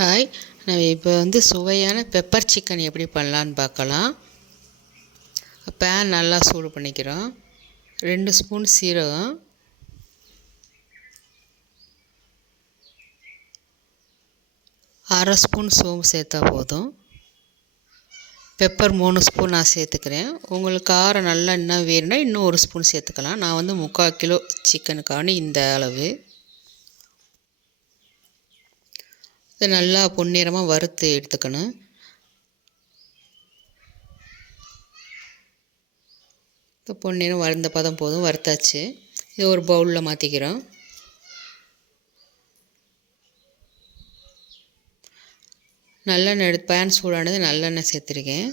Hi, நம்ம இப்போ சுவையான பெப்பர் சிக்கன் எப்படி பண்ணலான்னு பார்க்கலாம். பேன் நல்லா சூடு பண்ணிக்கிறோம். 2 ஸ்பூன் சீரகம், 1/2 ஸ்பூன் சோம்பு சேர்த்தா போதும். பெப்பர் 3 ஸ்பூன் நான் சேர்த்துக்கிறேன். உங்களுக்கு காரம் நல்லா இன்னும் வேணும்னா இன்னும் 1 ஸ்பூன் சேர்த்துக்கலாம். நான் 3/4 கிலோ சிக்கனுக்கான இந்த அளவு. இதை நல்லா பொன்னிறமாக வறுத்து எடுத்துக்கணும். இப்போ பொன்னிறம் வறுந்த பதம் போதும், வறுத்தாச்சு. இதை ஒரு பவுலில் மாற்றிக்கிறோம். நல்லெண்ணெய் பேன் சூடானது நல்லெண்ணெய் சேர்த்துருக்கேன்.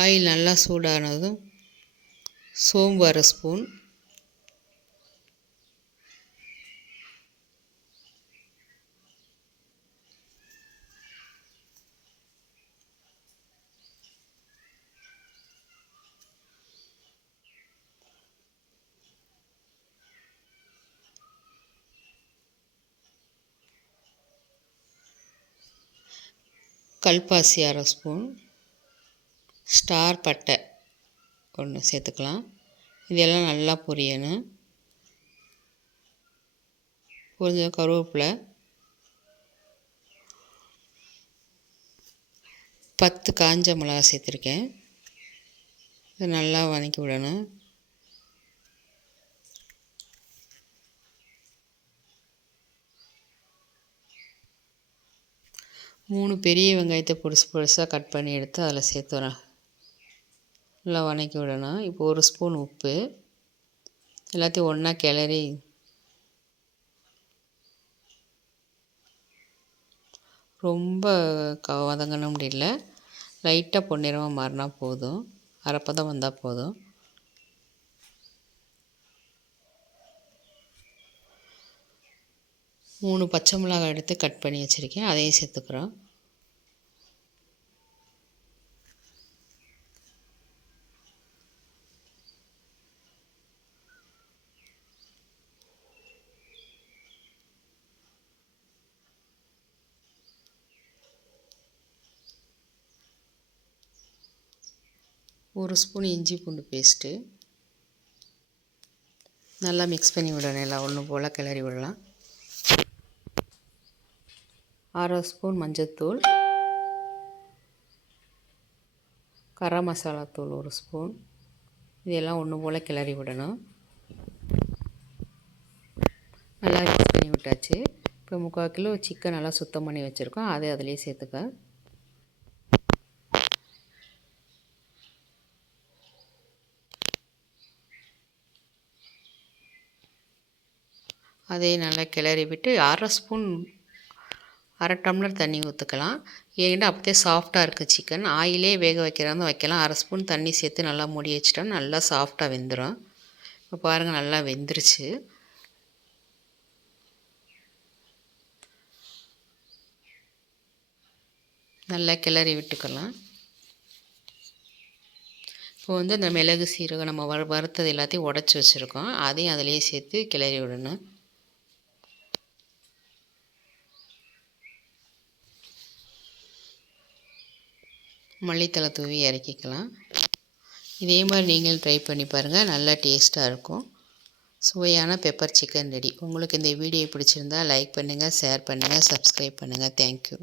ஆயில் நல்லா சூடானதும் சோம்பு 1/2 ஸ்பூன், கல்பாசி 1/2 ஸ்பூன், ஸ்டார் பட்டை 1 சேர்த்துக்கலாம். இதெல்லாம் நல்லா பொரியணும். கொஞ்சம் கருவேப்பிலை, 10 காஞ்ச மிளகா சேர்த்துருக்கேன். இதை நல்லா வதக்கி விடணும். மூணு பெரிய வெங்காயத்தை பொடிசாக கட் பண்ணி எடுத்து அதில் சேர்த்துறேன். நல்லா வதக்கி விடணும். இப்போ 1 ஸ்பூன் உப்பு, எல்லாத்தையும் ஒன்றா கிளறி ரொம்ப வதங்கணும் முடியல, லைட்டாக பொன்னிறமாக மாறினா போதும். அரைப்பதம் வந்தால் போதும். மூணு பச்சை மிளகாய் எடுத்து கட் பண்ணி வச்சுருக்கேன், அதையும் சேர்த்துக்கிறோம். ஒரு ஸ்பூன் இஞ்சி பூண்டு பேஸ்ட்டு நல்லா மிக்ஸ் பண்ணி விடணும். எல்லாம் ஒன்று போல் கிளறி விடலாம். 1/2 ஸ்பூன் மஞ்சள்தூள், கரம் மசாலா தூள் 1 ஸ்பூன், இதெல்லாம் ஒன்று போல் கிளறி விடணும். நல்லா மிக்ஸ் பண்ணி விட்டாச்சு. இப்போ 3/4 கிலோ சிக்கன் நல்லா சுத்தம் பண்ணி வச்சுருக்கோம், அதை அதிலே சேர்த்துக்க. அதையும் நல்லா கிளறி விட்டு 1/2 டம்ளர் தண்ணி ஊற்றுக்கலாம். ஏன்னா அப்படியே சாஃப்டாக இருக்குது சிக்கன். ஆயிலே வேக வைக்கிறாங்க வைக்கலாம். 1/2 ஸ்பூன் தண்ணி சேர்த்து நல்லா மூடி வச்சிட்டோம், நல்லா சாஃப்டாக வெந்துடும். இப்போ பாருங்கள், நல்லா வெந்துருச்சு. நல்லா கிளறி விட்டுக்கலாம். இப்போ இந்த மிளகு சீரகம் நம்ம வறுத்தது எல்லாத்தையும் உடச்சி வச்சுருக்கோம், அதையும் அதிலேயே சேர்த்து கிளறி விடணும். மல்லித்தலை தூவி இறக்கிக்கலாம். இதே மாதிரி நீங்கள் ட்ரை பண்ணி பாருங்கள், நல்லா டேஸ்ட்டாக இருக்கும். சுவையான பெப்பர் சிக்கன் ரெடி. உங்களுக்கு இந்த வீடியோ பிடிச்சிருந்தால் லைக் பண்ணுங்கள், ஷேர் பண்ணுங்கள், சப்ஸ்கிரைப் பண்ணுங்கள். தேங்க்யூ.